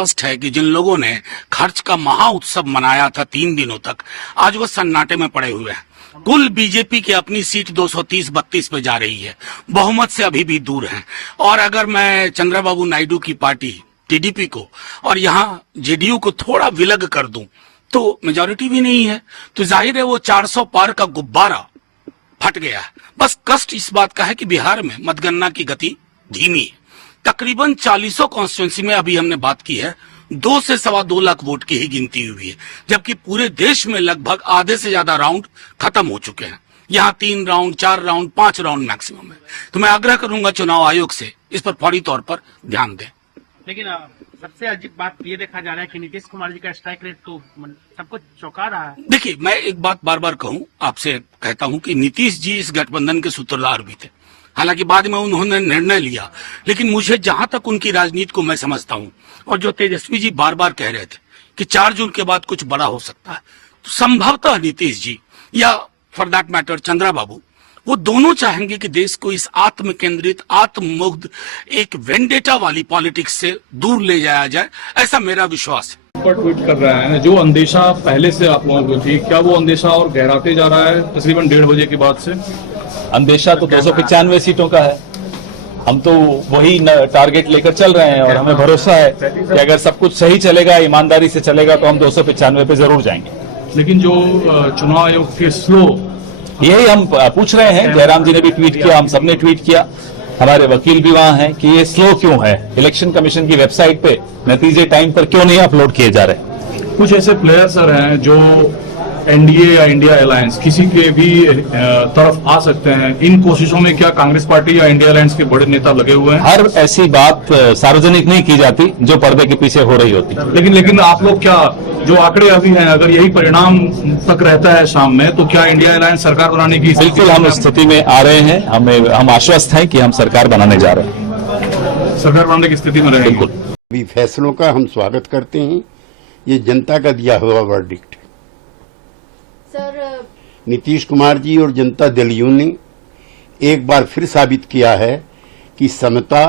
स्पष्ट है कि जिन लोगों ने खर्च का महा उत्सव मनाया था 3 दिनों तक, आज वो सन्नाटे में पड़े हुए हैं। कुल बीजेपी की अपनी सीट 230-32 पे जा रही है, बहुमत से अभी भी दूर है। और अगर मैं चंद्रबाबू नायडू की पार्टी टीडीपी को और यहाँ जेडीयू को थोड़ा विलग कर दूं तो मेजोरिटी भी नहीं है, तो जाहिर है वो 400 पार का गुब्बारा फट गया है। बस कष्ट इस बात का है कि बिहार में मतगणना की गति धीमी है। तकरीबन 40 कॉन्स्टिट्यूंसी में अभी हमने बात की है 2 से 2.25 लाख वोट की ही गिनती हुई है, जबकि पूरे देश में लगभग आधे से ज्यादा राउंड खत्म हो चुके हैं। यहाँ 3 राउंड, 4 राउंड, 5 राउंड मैक्सिमम है। तो मैं आग्रह करूंगा चुनाव आयोग से इस पर फौरी तौर पर ध्यान दें। लेकिन सबसे अजीब बात ये देखा जा रहा है कि नीतीश कुमार जी का स्ट्राइक रेट तो सबको चौंका रहा है। देखिए, मैं एक बात बार बार कहूं, आपसे कहता हूं कि नीतीश जी इस गठबंधन के सूत्रधार भी थे। हालांकि बाद में उन्होंने निर्णय लिया, लेकिन मुझे जहां तक उनकी राजनीति को मैं समझता हूं, और जो तेजस्वी जी बार बार कह रहे थे कि 4 जून के बाद कुछ बड़ा हो सकता है, तो संभवतः नीतीश जी या फॉर दैट मैटर चंद्रबाबू, वो दोनों चाहेंगे कि देश को इस आत्म केंद्रित, आत्ममुग्ध, एक वेंडेटा वाली पॉलिटिक्स से दूर ले जाया जाए, ऐसा मेरा विश्वास है। पर ट्वीट कर रहा है जो अंदेशा पहले से आप लोगों को थी, क्या वो अंदेशा और गहराते जा रहा है तकरीबन 1:30 बजे के बाद से? अंदेशा तो 295 सीटों का है। हम तो वही टारगेट लेकर चल रहे हैं और हमें भरोसा है कि अगर सब कुछ सही चलेगा, ईमानदारी से चलेगा, तो हम 295 पे जरूर जाएंगे। लेकिन जो चुनाव आयोग के स्लो, यही हम पूछ रहे हैं। जयराम जी ने भी ट्वीट किया, हम सबने ट्वीट किया, हमारे वकील भी वहां हैं कि ये स्लो क्यों है। इलेक्शन कमीशन की वेबसाइट पे नतीजे टाइम पर क्यों नहीं अपलोड किए जा रहे। कुछ ऐसे प्लेयर्स सर हैं जो एनडीए या इंडिया अलायंस किसी के भी तरफ आ सकते हैं। इन कोशिशों में क्या कांग्रेस पार्टी या इंडिया अलायंस के बड़े नेता लगे हुए हैं? हर ऐसी बात सार्वजनिक नहीं की जाती जो पर्दे के पीछे हो रही होती। लेकिन आप लोग क्या, जो आंकड़े अभी हैं, अगर यही परिणाम तक रहता है शाम में, तो क्या इंडिया अलायंस सरकार बनाने की? बिल्कुल हम इस स्थिति में आ रहे हैं। हम आश्वस्त हैं कि हम सरकार बनाने जा रहे हैं। सरकार बनाने की स्थिति में रहेंगे। बिल्कुल। भी फैसलों का हम स्वागत करते हैं। ये जनता का दिया हुआ वर्डिक्ट। सर, नीतीश कुमार जी और जनता दल यू ने एक बार फिर साबित किया है कि समता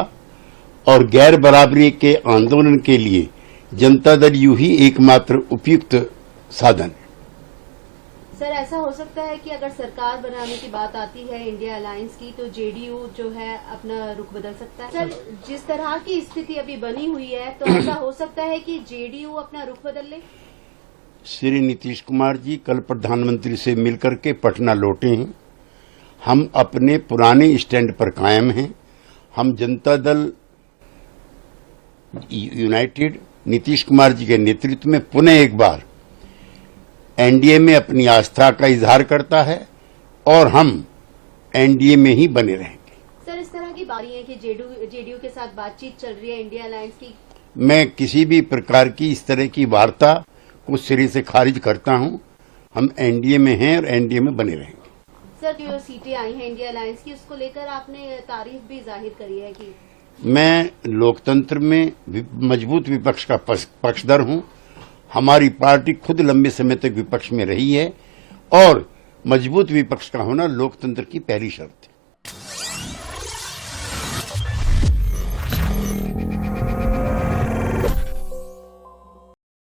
और गैर बराबरी के आंदोलन के लिए जनता दल यू ही एकमात्र उपयुक्त साधन है। सर, ऐसा हो सकता है कि अगर सरकार बनाने की बात आती है इंडिया अलायंस की, तो जेडीयू जो है अपना रुख बदल सकता है। सर, जिस तरह की स्थिति अभी बनी हुई है, तो ऐसा हो सकता है कि जेडीयू अपना रुख बदल ले। श्री नीतीश कुमार जी कल प्रधानमंत्री से मिलकर के पटना लौटे हैं। हम अपने पुराने स्टैंड पर कायम हैं। हम जनता दल यूनाइटेड नीतीश कुमार जी के नेतृत्व में पुनः एक बार एनडीए में अपनी आस्था का इजहार करता है और हम एनडीए में ही बने रहेंगे। सर, इस तरह की बारी है कि जेडीयू के साथ बातचीत चल रही है इंडिया अलायंस की। मैं किसी भी प्रकार की इस तरह की वार्ता को सिरे से खारिज करता हूं। हम एनडीए में हैं और एनडीए में बने रहेंगे। सर, जो सीटें आई हैं इंडिया अलायंस की, उसको लेकर आपने तारीफ भी जाहिर करी है कि मैं लोकतंत्र में मजबूत विपक्ष का पक्षधर हूं। हमारी पार्टी खुद लंबे समय तक विपक्ष में रही है और मजबूत विपक्ष का होना लोकतंत्र की पहली शर्त है।